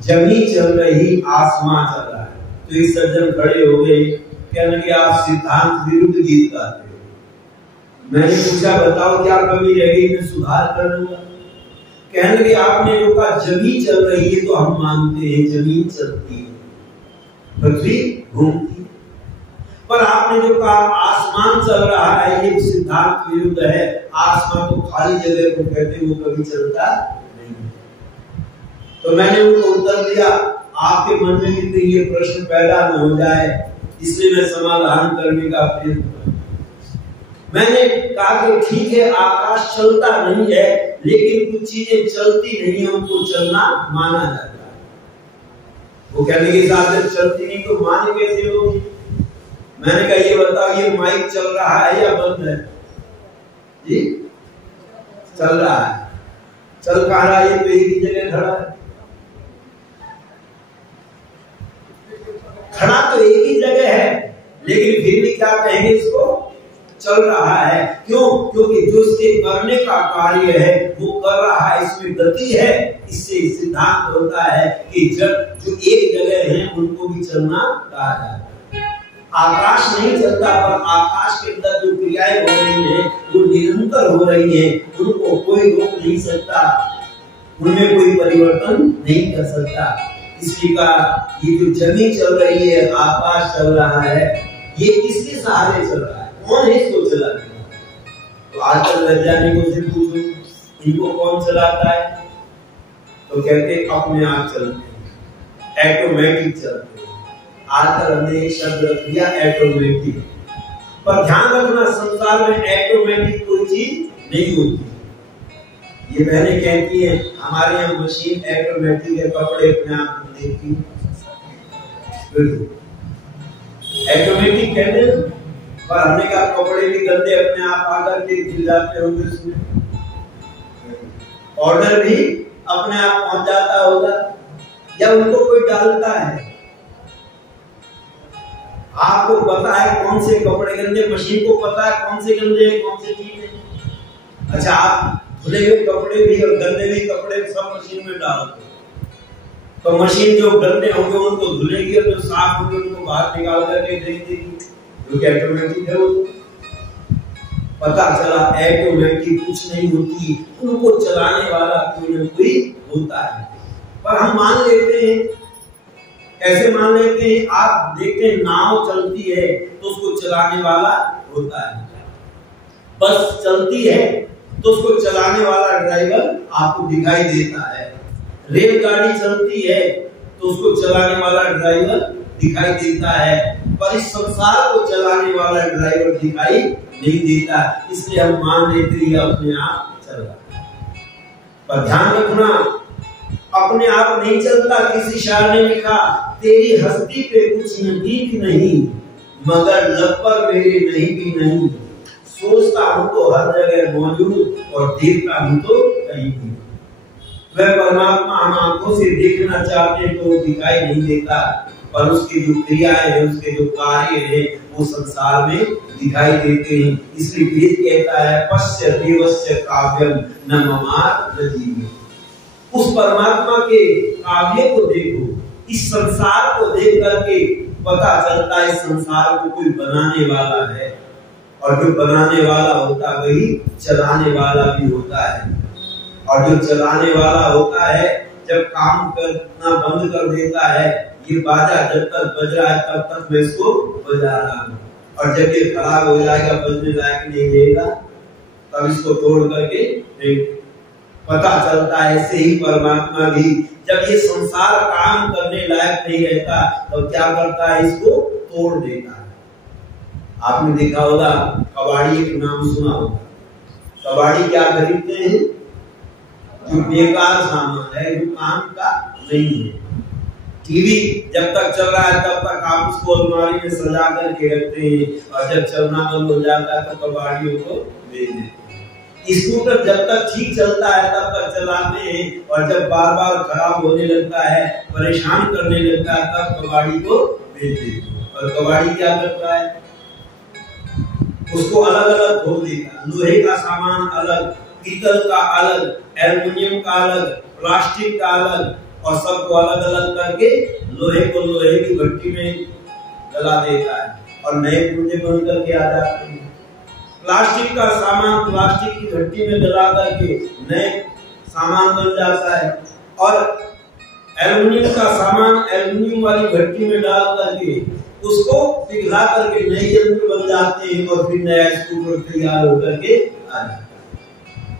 जमी चल रही आसमां चल रहा है। तो एक सज्जन खड़े हो गए, कहने लगे आप सिद्धांत विरुद्ध गीत गाते हो। मैंने पूछा बताओ क्या कमी रह गई, मैं सुधार कर लूंगा। कहने लगे आपने जो कहा जमी चल रही है तो हम मानते हैं जमीन चलती है, पृथ्वी घूमती है, पर आपने जो कहा आसमान चल रहा है ये सिद्धांत विरुद्ध है। आसमान तो खाली जगह को कहते हैं, वो कभी चलता नहीं। तो मैंने उनको उत्तर दिया आपके मन में भी तो ये प्रश्न पैदा न हो जाए, इसलिए मैं समाधान करने का प्रयत्न कर। मैंने कहा कि ठीक है आकाश चलता नहीं है, लेकिन कुछ चीजें चलती नहीं है, उनको चलना माना जाता है। वो कहने के हिसाब से चलती नहीं तो मान कैसे होगी। मैंने कहा ये बताओ ये माइक चल रहा है या बंद है? जी चल रहा है। चल कहाँ रहा है? ये तो एक ही जगह खड़ा है। खड़ा तो एक ही जगह है, लेकिन फिर भी क्या कहेंगे इसको चल रहा है। क्यों? क्योंकि जो इसके करने का कार्य है वो कर रहा है, इसमें गति है। इससे सिद्धांत होता है कि जब जो एक जगह है उनको भी चलना कहा जाता है। आकाश नहीं चलता, पर आकाश के अंदर जो क्रियाएं हो रही हैं वो निरंतर हो रही हैं, उनको कोई रोक नहीं सकता, उनमें कोई परिवर्तन नहीं कर सकता। इसलिए कहा ये जो जमीन चल रही है, आकाश चल रहा है, ये किसके सहारे चल रहा है? कौन है इसको चलाने वाला? तो आजकल वैज्ञानिकों से पूछो इनको कौन चलाता है, तो कहते अपने आप चलते हैं, ऑटोमेटिक चलते हैं। आजकल हमने एक शब्द रख दिया ऑटोमेटिक, पर ध्यान रखना संसार में ऑटोमेटिक कोई चीज नहीं होती। ये बहनें कहती हैं हमारे यहाँ मशीन ऑटोमेटिक है, कपड़े अपने आप देखती ऑटोमेटिक कहते हैं, पर हमने कहा कपड़े भी गंदे अपने आप आकर के गिर जाते होंगे, उसमें ऑर्डर भी अपने आप पहुंच जाता होगा, या उनको कोई डालता है? आपको पता है कौन से कपड़े गंदे, मशीन को पता है कौन से गंदे हैं कौन से ठीक है। अच्छा आप धुले हुए कपड़े भी और गंदे भी कपड़े सब मशीन में डाल दो, तो मशीन जो गंदे होंगे उनको धुलेगी और जो साफ होंगे उनको बाहर निकाल करके देख देगी, जो कि ऑटोमेटिक है। वो पता चला ऑटोमेटिक कुछ नहीं होती, उनको चलाने वाला कोई न कोई होता है। पर हम मान लेते हैं, ऐसे मान लेते हैं, आप देखते हैं नाव चलती है तो उसको चलाने वाला होता है, बस चलती है तो उसको चलाने वाला ड्राइवर आपको दिखाई देता है, रेलगाड़ी चलती है तो उसको चलाने वाला ड्राइवर दिखाई देता है, पर इस संसार को चलाने वाला ड्राइवर दिखाई नहीं देता। इसलिए हम मान लेते हैं अपने आप चल रहा है। पर ध्यान रखना अपने आप नहीं चलता। किसी शायर ने लिखा तेरी हस्ती पे कुछ नजीक नहीं, मगर लब पर मेरे नहीं भी नहीं, सोचता हूं तो हर जगह मौजूद और देखता हूं तो कहीं भी। वह परमात्मा हम आंखों से देखना चाहते हैं तो वो दिखाई नहीं देता, पर उसकी जो क्रियाएं हैं, उसके जो कार्य हैं वो संसार में दिखाई देते हैं। इसलिए वेद कहता है पश्य देवस्य काव्यम न ममार रजीवी। उस परमात्मा के काव्य को देखो, इस संसार को देख करके पता चलता है इस संसार को कोई बनाने वाला है, और जो बनाने वाला होता है वही चलाने वाला भी होता है। और जो चलाने वाला होता है जब काम करना बंद कर देता है, ये बाजा जब तक बज रहा है तब तक मैं इसको बजा रहा हूँ, और जब ये खराब हो जाएगा, बजने लायक नहीं रहेगा, तब इसको तोड़ करके पता चलता है। ऐसे ही परमात्मा भी जब ये संसार काम करने लायक नहीं रहता तो क्या करता है, इसको तोड़ देता है। आपने देखा होगा कबाड़ी एक नाम सुना होगा। कबाड़ी क्या खरीदते हैं? जो बेकार सामान है, जो काम का नहीं है। टीवी जब तक चल रहा है तब तक आप उसको अलमारी में सजा करके रखते हैं, और जब चलना बंद हो जाता है तो कबाड़ियों को बेच देते हैं। स्कूटर जब तक ठीक चलता है तब तक चलाते हैं, और जब बार बार खराब होने लगता है, परेशान करने लगता है, तब कबाड़ी को बेच देते हैं। और कबाड़ी क्या करता है, उसको अलग अलग धो देता है। लोहे का सामान अलग, पीतल का अलग, एल्युमिनियम का अलग, प्लास्टिक का अलग, और सबको अलग अलग करके लोहे को लोहे की भट्टी में जला देता है और नए पुर्जे बन करके आ जाते हैं। प्लास्टिक का सामान प्लास्टिक की भट्टी में जला करके नए सामान बन जाता है, और एल्युमिनियम का सामान एल्युमिनियम वाली भट्टी में डाल करके उसको पिघला करके नए यंत्र बन जाते हैं और फिर नया स्कूटर तैयार होकर के आ जाता है।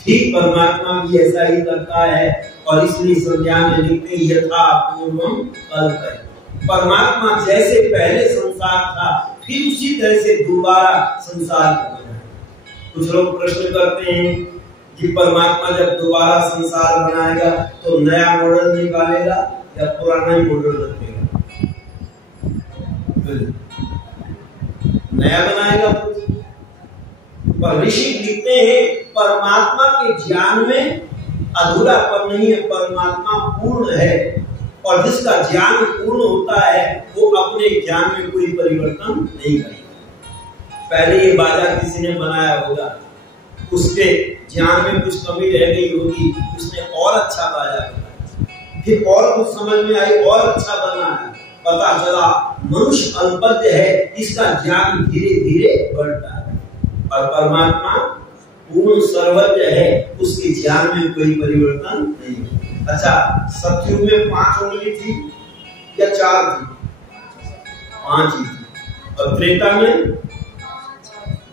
ठीक परमात्मा भी ऐसा ही करता है, और इसलिए संज्ञा में लिखते हैं यथा पूर्वम कल्पयति। परमात्मा जैसे पहले संसार था फिर उसी तरह से दोबारा संसार को बनाया। कुछ लोग प्रश्न करते हैं कि परमात्मा जब दोबारा संसार बनाएगा तो नया मॉडल निकालेगा या पुराना ही मॉडल रखेगा? नया बनाएगा। पर ऋषि लिखते हैं परमात्मा के ज्ञान में अधूरापन नहीं है, परमात्मा पूर्ण है, और जिसका ज्ञान पूर्ण होता है वो अपने ज्ञान में कोई परिवर्तन नहीं करेगा। पहले ये बाजा किसी ने बनाया होगा, उसके ज्ञान में कुछ कमी रह गई होगी, उसने और अच्छा बाजा बनाया, फिर और कुछ समझ में आई और अच्छा बनाया, पता चला मनुष्य अल्पज्ञ है, इसका ज्ञान धीरे धीरे बढ़ता है। और परमात्मा पूर्ण सर्वज्ञ है, उसके ज्ञान में कोई परिवर्तन नहीं। अच्छा, सतयुग में 5 उंगली थी या 4 थी? 5 ही थी। और त्रेता में,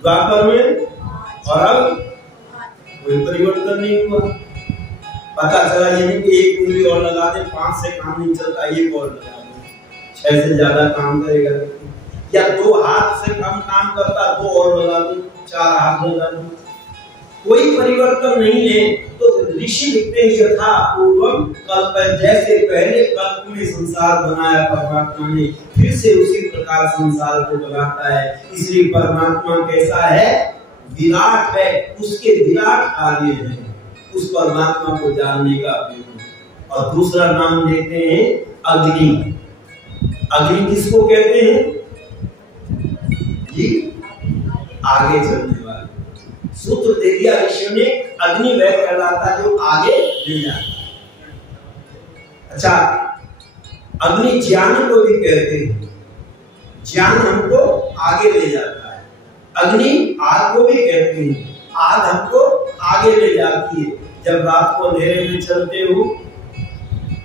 द्वापर में, और अब कोई परिवर्तन नहीं हुआ। पता चला यानी कि 1 उंगली और लगा दे, 5 से काम नहीं चलता, 1 और लगा दे, 6 से ज्यादा काम करेगा। या 2 हाथ से कम काम करता, 2 और लगा दो, 4 हाथ लगा दो, कोई परिवर्तन नहीं है। तो ऋषि लिखते हैं यथा पूर्वम कल्पयति, जैसे पहले कल्प में संसार बनाया परमात्मा ने, फिर से उसी प्रकार संसार को बनाता है। इसलिए परमात्मा कैसा है? विराट है, उसके विराट कार्य है, उस परमात्मा को जानने का प्रयत्न। और दूसरा नाम देते हैं अग्नि। अग्नि किसको कहते हैं जी? आगे चलने वाले। सूत्र दे दिया ऋषि ने, अग्नि वह कहलाता जो आगे ले जाता है। अच्छा, अग्नि ज्ञान को भी कहते हैं, ज्ञान हमको आगे ले जाता है। अग्नि आग को भी कहते हैं, आग हमको आगे ले जाती है। जब रात को अंधेरे में चलते हो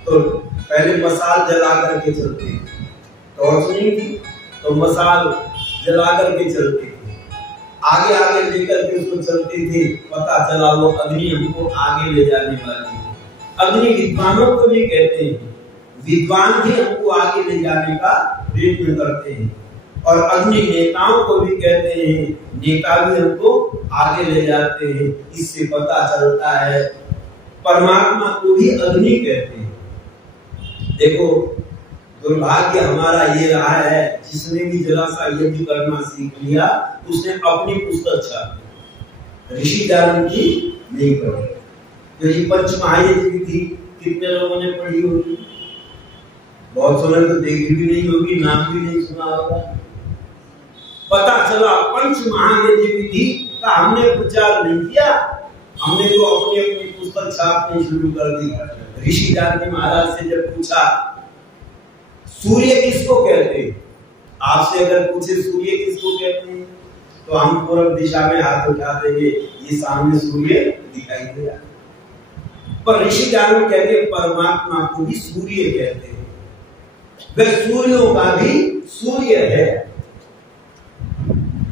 तो पहले मसाल जला करके चलते हैं, टॉर्च नहीं थी तो मसाल जला करके चलते थे, आगे आगे लेकर के उसको चलते थे, पता चला वो अग्नि हमको आगे ले जाने वाली है। अग्नि विद्वानों को भी कहते हैं, विद्वान भी हमको आगे ले जाने का प्रयत्न करते हैं। और अग्नि नेताओं को भी कहते हैं, नेता भी हमको आगे ले जाते हैं। इससे पता चलता है परमात्मा को भी अग्नि कहते हैं। देखो, दुर्भाग्य हमारा ये रहा है, जिसने भी जरा सा यज्ञ करना सीख लिया उसने अपनी पुस्तक छापी, ऋषि दान की नहीं पढ़ी। तो ये पंचमहायज्ञ विधि कितने लोगों ने पढ़ी होगी? बहुत समय तो देखी भी नहीं होगी, नाम भी नहीं सुना होगा। पता चला पंचमहायज्ञ विधि का हमने प्रचार नहीं किया, हमने तो अपनी अपनी पुस्तक छापनी शुरू कर दी। ऋषि दान महाराज से जब पूछा सूर्य किसको कहते हैं, आपसे अगर पूछे सूर्य किसको कहते हैं तो हम पूर्व दिशा में हाथ उठा देंगे, ये सामने सूर्य दिखाई दे रहा है। पर ऋषि दान कहते हैं परमात्मा को भी सूर्य कहते हैं, वह सूर्यों का भी सूर्य है।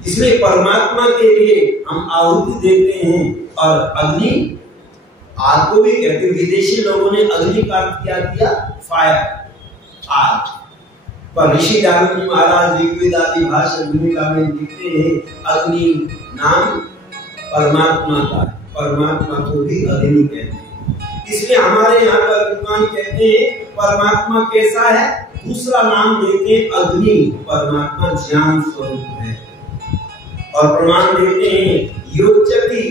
इसलिए परमात्मा के लिए हम आहुति देते हैं। और अग्नि आग को भी कहते हैं। विदेशी लोगों ने अग्नि का अर्थ क्या किया? फायर, आग। पर ऋषि दारूजी महाराज ऋग्वेद आदि भाषा भूमिका में लिखते हैं अग्नि नाम परमात्मा का, परमात्मा को भी अग्नि कहते हैं। इसलिए हमारे यहाँ पर विद्वान कहते हैं परमात्मा कैसा है, दूसरा नाम देते हैं अग्नि, परमात्मा ज्ञान स्वरूप है। और प्रमाण देते हैं योच्यति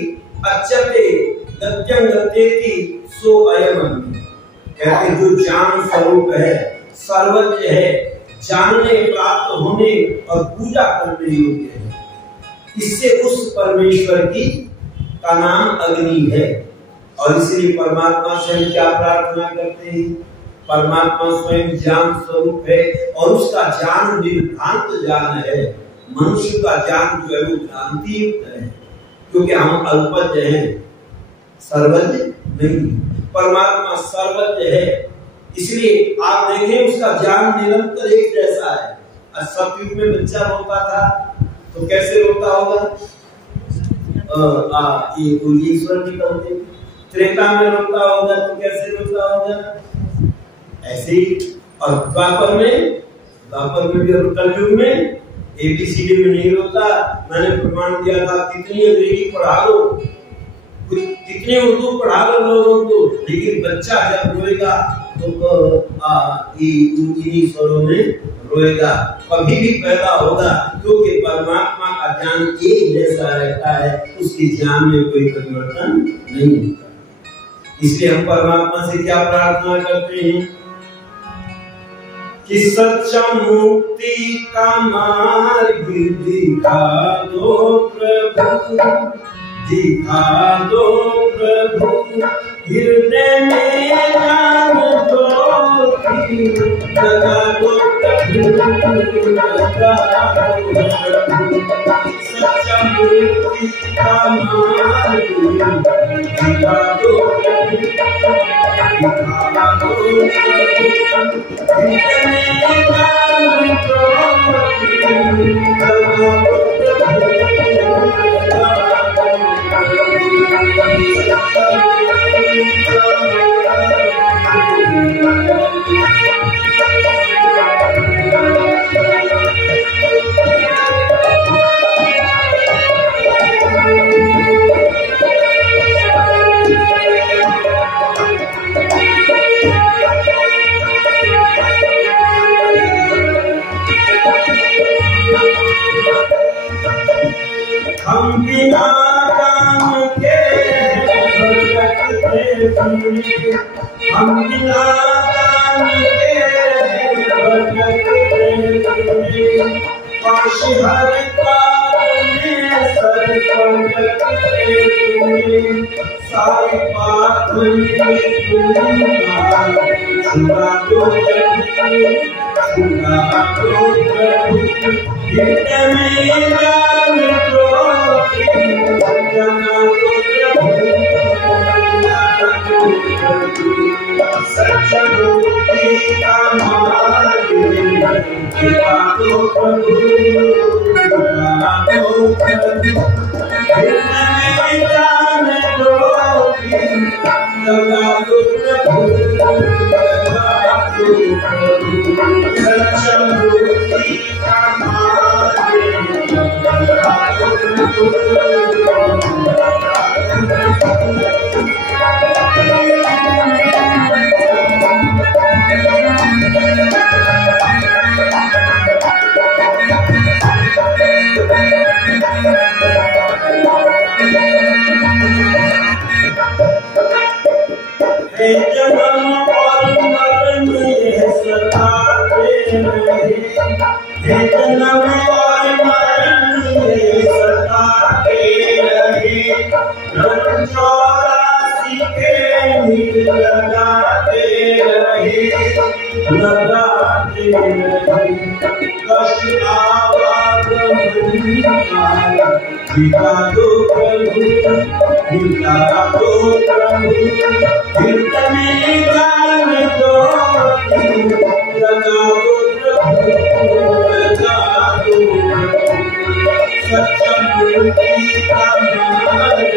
अच्यते गत्यं गत्येति सो अयम् अग्नि, कहते जो ज्ञान स्वरूप है, सर्वज्ञ है, जानने प्राप्त होने और पूजा करने योग्य है, इससे उस परमेश्वर की का नाम अग्नि है। और इसलिए परमात्मा से हम क्या प्रार्थना करते हैं? परमात्मा स्वयं ज्ञान स्वरूप है और उसका ज्ञान निर्भ्रांत ज्ञान है। मनुष्य का ज्ञान जो है वो भ्रांति युक्त है, क्योंकि हम अल्पज्ञ हैं, सर्वज्ञ नहीं। परमात्मा सर्वज्ञ है, इसलिए आप देखें उसका ज्ञान निरंतर एक जैसा है। सतयुग में बच्चा रोता था तो कैसे रोता होगा? ये ईश्वर निकलते। त्रेता में रोता होगा तो कैसे रोता होगा? ऐसे ही। और द्वापर में भी और कलयुग में ABCD में नहीं रोता। मैंने प्रमाण दिया था, कितनी अंग्रेजी पढ़ा लो, कितनी उर्दू पढ़ा लो लोगों को, लेकिन बच्चा जब रोएगा तो इन्हीं स्वरों में रोएगा, कभी भी पैदा होगा, क्योंकि परमात्मा का ज्ञान एक जैसा रहता है, उसके ज्ञान में कोई परिवर्तन नहीं होता। इसलिए हम परमात्मा से क्या प्रार्थना करते हैं कि सच्चा मुक्ति का मार्ग दिखा दो प्रभु, दिखा दो प्रभु, हृदय में ज्ञान ज्योति लगा दो प्रभु, लगा दो प्रभु। सच्चा मुक्ति का मार्ग दिखा दो प्रभु, दिखा दो प्रभु, हृदय में ज्ञान ज्योति लगा दो हम बिना काम के भटकते फिरे, हम बिना काम के भटकते फिरे, काश हर काम में सर पटकते फिरे, सारी बात में छुड़ा दो प्रभु, छुड़ा दो प्रभु, हृदय में ज्ञान ज्योति जगा दो प्रभु, सच्चा मुक्ति का मार्ग दिखा दो प्रभु, दिखा दो प्रभु, हृदय में ज्ञान ज्योति जगा दो प्रभु, जगा दो प्रभु, सच्चा मुक्ति का मार्ग दिखा दो जन्म और मरण ये सताते रहे, जन्म और मरण ये सताते रहे, 84 के नील लगाते रहे, लगाते रहे, कष्ट आवागमन दिखा दो प्रभु, दिखा दो प्रभु, हृदय में ज्ञान ज्योति लगा दो प्रभु, लगा दो प्रभु, सच्चा मुक्ति का मार्ग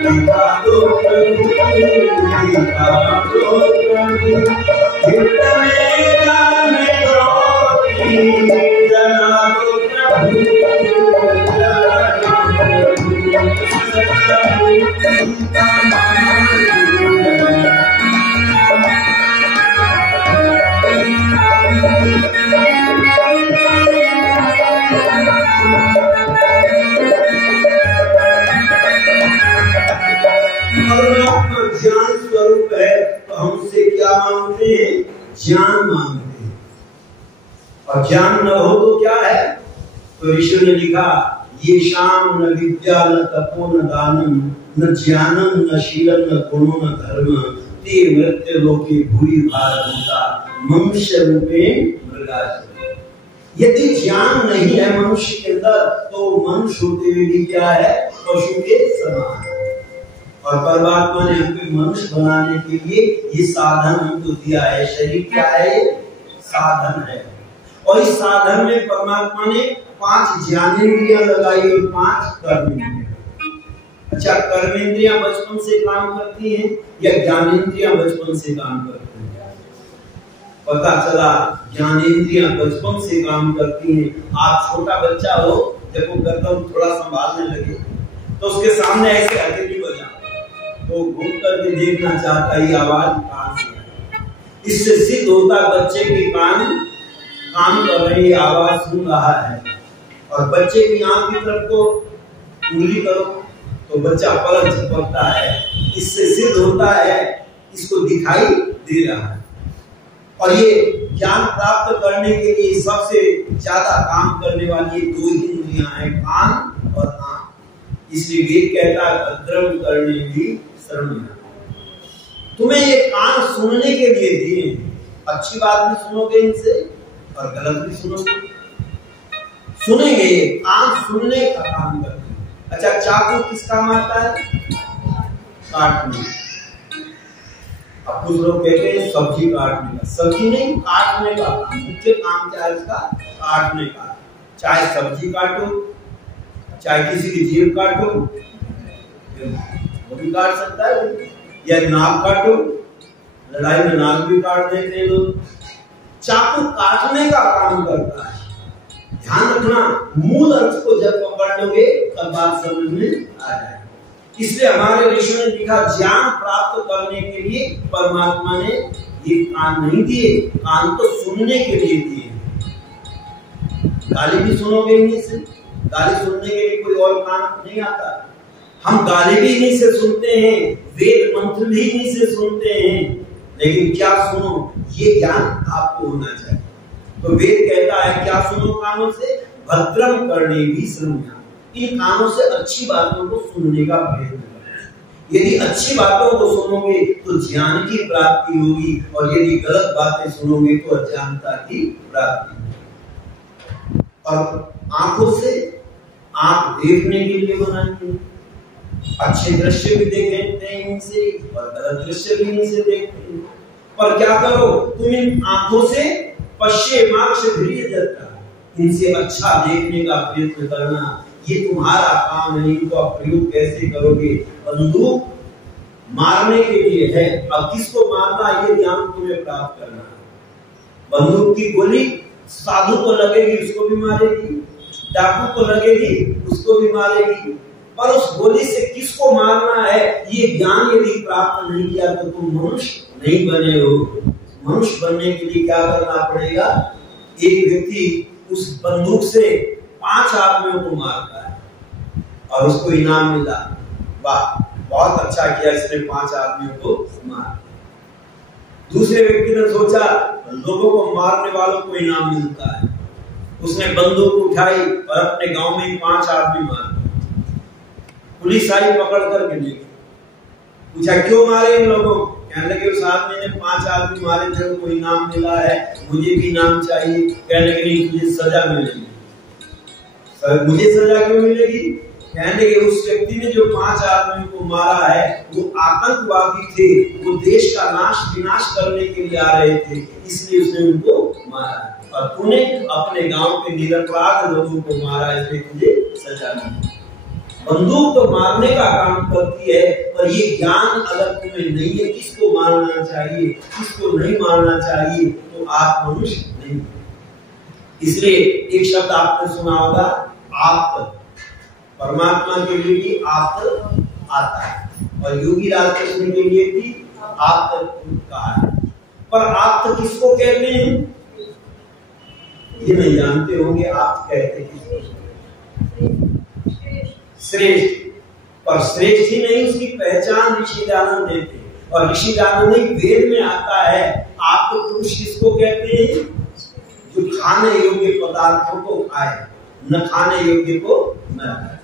दिखा दो प्रभु, दिखा दो प्रभु, हृदय में ज्ञान ज्योति लगा दो प्रभु, लगा दो प्रभु, सच्चा मुक्ति का ज्ञान स्वरूप है, तो हमसे क्या मांगते हैं? ज्ञान मांगते हैं। और ज्ञान न हो तो क्या है? तो ऋषि ने लिखा, ये शाम न विद्या न तपो न दानम न ज्ञानम न शीलम न गुणो न धर्म ते मृत्य लोके भूरि भारभूता मनुष्य रूपे मृगास। यदि ज्ञान नहीं है मनुष्य के अंदर तो मनुष्य होते हुए भी क्या है, पशु के समान। और परमात्मा ने हमको मनुष्य बनाने के लिए ये साधन हमको दिया है। शरीर क्या है, साधन है। और इस साधन में परमात्मा ने 5 ज्ञानेंद्रियां लगाई और 5 कर्मेंद्रियां। अच्छा, कर्मेंद्रियां बचपन से काम करती हैं या ज्ञानेंद्रियां बचपन से काम करती हैं? पता चला ज्ञानेंद्रियां बचपन से काम करती हैं। आप छोटा बच्चा हो, जब वो गर्दन थोड़ा संभालने लगे तो उसके सामने ऐसे हथेली बजा तो घूम करके देखना चाहता है आवाज कहां से है। इससे सिद्ध होता बच्चे के कान काम कर रही आवाज सुन रहा है। और बच्चे की आंख की तरफ को उंगली करो तो बच्चा पलक झपकता है। इससे सिद्ध होता है इसको दिखाई दे रहा है। और ये ज्ञान प्राप्त करने के लिए सबसे ज्यादा काम करने वाली 2 ही इंद्रियां हैं, कान और आंख। इसलिए वेद कहता है भद्रम करने भी शरण। तुम्हें ये कान सुनने के लिए दिए, अच्छी बात भी सुनोगे इनसे और गलत भी सुनोगे। सुनेंगे, ये कान सुनने का काम करते हैं। अच्छा, चाकू किस काम आता है? काटने। अब कुछ लोग कहते हैं सब्जी काटने का। सब्जी नहीं, काटने का काम। मुख्य काम क्या है इसका? काटने का। चाहे सब्जी काटो, चाहे किसी की जीभ काटो, वो भी काट सकता है। या नाक काटो, लड़ाई में नाक भी काट देते हैं लोग। चाकू काटने का काम करता है। ध्यान रखना, मूल अर्थ को जब पकड़ लोगे तब बात समझ में आ जाए। इसलिए हमारे ऋषियों ने लिखा ज्ञान प्राप्त करने के लिए परमात्मा ने ये कान नहीं दिए, कान तो सुनने के लिए दिए। गाली भी सुनोगे इन्हीं से। गाली सुनने के लिए कोई और कान नहीं आता। हम गाली भी इन्हीं से सुनते हैं, वेद मंत्र भी इन्हीं से सुनते हैं। लेकिन क्या सुनो, ये ज्ञान आपको होना चाहिए। तो वेद कहता है क्या सुनो कानों से? भद्रम करने भी श्रृणुयात्। इन कानों से अच्छी बातों को सुनने का प्रयत्न करें। यदि अच्छी बातों को सुनोगे तो ज्ञान की प्राप्ति होगी, और यदि गलत बातें सुनोगे तो अज्ञानता की प्राप्ति होगी। और आंखों से, आंख देखने के लिए बनाई है। अच्छे दृश्य भी देखते हैं इनसे और गलत दृश्य भी इनसे देखते हैं। पर क्या करो, तुम इन आंखों से इनसे अच्छा देखने का प्रयत्न करना। ये तुम्हारा काम है, इनको आप प्रयोग कैसे करोगे? बंदूक मारने के लिए है, अब किसको मारना ये ज्ञान तुम्हें प्राप्त करना है। बंदूक की गोली साधु को लगेगी, उसको भी मारेगी, डाकू को लगेगी, उसको भी मारेगी। पर उस गोली से किसको मारना है ये ज्ञान यदि प्राप्त नहीं किया तो तुम मनुष्य नहीं बने हो। मनुष्य बनने के लिए क्या करना पड़ेगा? एक व्यक्ति उस बंदूक से 5 आदमियों को मारता है और उसको इनाम मिला, वाह बहुत अच्छा किया इसने, 5 आदमियों को मारा। दूसरे व्यक्ति ने सोचा लोगों को मारने वालों को इनाम मिलता है, उसने बंदूक उठाई और अपने गांव में 5 आदमी मार। पुलिस आई पकड़ करके ले, पूछा क्यों मारे इन लोगों? कहने लगे उस आदमी ने 5 आदमी मारे थे, उनको इनाम मिला है, मुझे भी इनाम चाहिए। कहने लगे नहीं, तुझे सजा मिलेगी। मुझे सजा क्यों मिलेगी? कहने लगे उस व्यक्ति ने जो 5 आदमी को मारा है वो आतंकवादी थे, वो देश का विनाश करने के लिए आ रहे थे, इसलिए उसने उनको मारा। और तूने अपने गांव के निरपराध लोगों को मारा, इसलिए तुझे सजा मिली। बंदूक तो मारने का काम करती है, पर ये ज्ञान अगर तुम्हें नहीं है किसको मारना चाहिए, किसको नहीं मारना चाहिए, तो आप मनुष्य नहीं। इसलिए एक शब्द आपने सुना होगा, आप्त। परमात्मा के लिए भी आप्त आता है और योगी राज कृष्ण के लिए भी आप्त कहा है। पर आप्त किसको कहते हैं ये नहीं जानते होंगे। आप कहते किसको? श्रेष्ठ। पर श्रेष्ठ ही नहीं, उसकी पहचान ऋषि दानव देते हैं। और ऋषि दानव नहीं, वेद में आता है आप तो पुरुष किसको कहते हैं? जो खाने योग्य पदार्थों को खाए, न खाने योग्य को न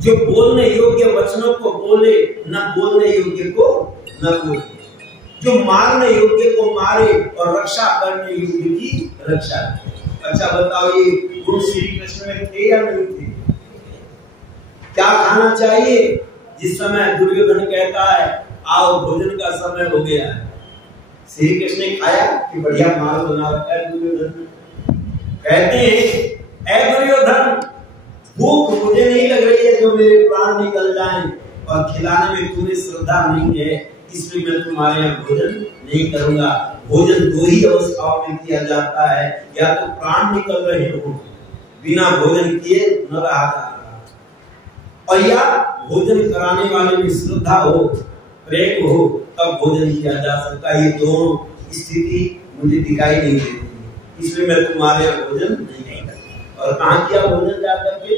जो बोलने योग्य वचनों को बोले, न बोलने योग्य को न बोले, जो मारने योग्य को मारे और रक्षा करने योग्य की रक्षा करे। अच्छा बताओ, ये गुण श्री कृष्ण में थे या नहीं थे? क्या खाना चाहिए? जिस समय दुर्योधन कहता है आओ भोजन का समय हो गया, श्री कृष्ण ने खाया कि बढ़िया माल बना रखा है दुर्योधन। कहते हैं ऐ दुर्योधन, भूख मुझे नहीं लग रही है जो मेरे प्राण निकल जाएं, और खिलाने में तुम्हें श्रद्धा नहीं है, इसलिए मैं तुम्हारे यहाँ भोजन नहीं करूंगा। भोजन दो ही अवस्थाओं में किया जाता है, या तो प्राण निकल रहे हो बिना भोजन किए न रहा जाता, और या भोजन कराने वाले में श्रद्धा हो, प्रेम हो, तब भोजन किया जा सकता है। ये दोनों स्थिति मुझे दिखाई नहीं देती, इसलिए मैं तुम्हारे यहाँ भोजन नहीं करूंगा। और कहाँ किया भोजन जाकर के?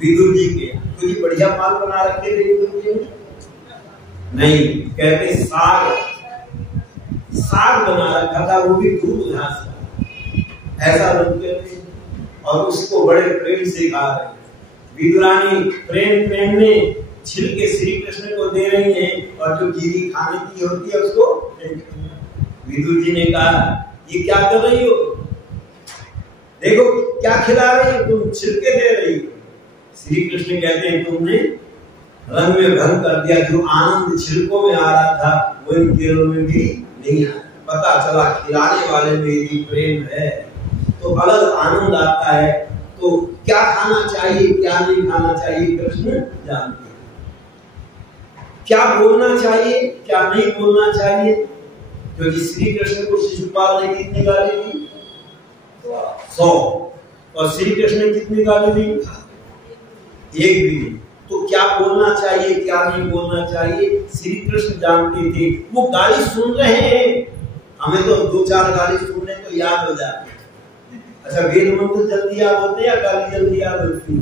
विदुर जी के, क्योंकि बढ़िया माल बना रखे थे विदुर जी नहीं, कहते साग बना रखा था, वो भी दूध घास का, ऐसा लोग कहते हैं, और उसको बड़े प्रेम से खा रहे। विदुरानी प्रेम में छिलके श्री कृष्ण को दे रही हैं, और जो गिरी खाने की होती है उसको। विदुर जी ने कहा ये क्या कर रही हो, देखो क्या खिला रही हो, तुम छिलके दे रही हो। श्री कृष्ण कहते हैं तुमने रंग में भंग कर दिया, जो आनंद छिलकों में आ रहा था वो इन केलों में भी नहीं आया। पता चला खिलाने वाले में यदि प्रेम है तो अलग आनंद आता है। तो क्या खाना चाहिए क्या नहीं खाना चाहिए कृष्ण जानते हैं, क्या बोलना चाहिए क्या नहीं बोलना चाहिए। क्योंकि श्री कृष्ण को शिशुपाल ने कितनी गाली दी? 100, और श्री कृष्ण ने कितनी गाली दी? एक भी। तो क्या बोलना चाहिए क्या नहीं बोलना चाहिए श्री कृष्ण जानते थे। वो गाली सुन रहे हैं, हमें तो 2-4 गाली सुनने तो याद हो जाती है। अच्छा, वेद मंत्र जल्दी याद होते या गाली जल्दी याद होती है?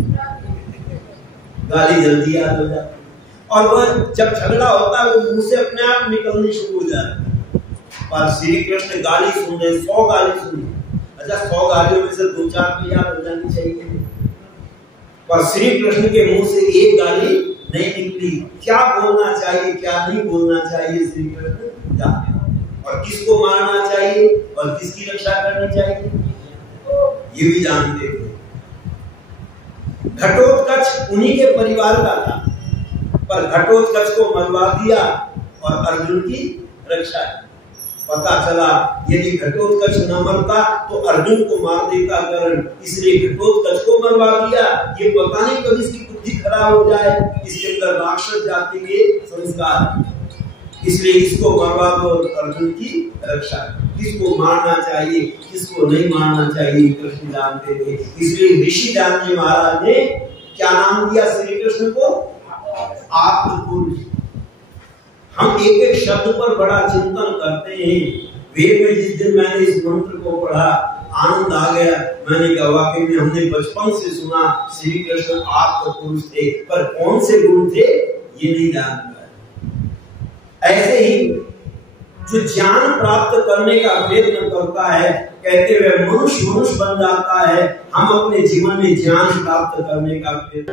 गाली जल्दी याद हो जाती है, और वह जब झगड़ा होता है वो मुंह से अपने आप निकलनी शुरू हो जाती है। पर श्री कृष्ण गाली सुन रहे, 100 गाली सुनी। अच्छा, 100 गालियों में से 2-4 तो याद हो जानी चाहिए, पर श्री कृष्ण के मुंह से एक गाली नहीं निकली। क्या बोलना चाहिए क्या नहीं बोलना चाहिए श्री कृष्ण जानते हैं, और किसको मारना चाहिए और किसकी रक्षा करनी चाहिए ये भी जानते थे। घटोत्कच उन्हीं के परिवार का था, पर घटोत्कच को मरवा दिया और अर्जुन की रक्षा की। पता चला यदि घटोत्कच न मरता तो अर्जुन को मार देता कर्ण, इसलिए घटोत्कच को मरवा दिया। ये पता नहीं कभी इसकी बुद्धि खराब हो जाए, इसके अंदर राक्षस जाति के संस्कार, इसलिए इसको मरवा दो अर्जुन की रक्षा। किसको मारना चाहिए किसको नहीं मारना चाहिए कृष्ण जानते थे, इसलिए ऋषि जानते महाराज ने क्या नाम दिया श्री कृष्ण को? आत्मपुरुष। हम एक एक शब्द पर बड़ा चिंतन करते हैं। वेद में जिस दिन मैंने इस मंत्र को पढ़ा आनंद आ गया। मैंने कहा वाकई में हमने बचपन से सुना श्री कृष्ण आत्मपुरुष थे, पर कौन से गुण थे ये नहीं जानता। ऐसे ही जो ज्ञान प्राप्त करने का प्रयत्न करता है, कहते हुए मनुष्य बन जाता है। हम अपने जीवन में ज्ञान प्राप्त करने का प्रयत्न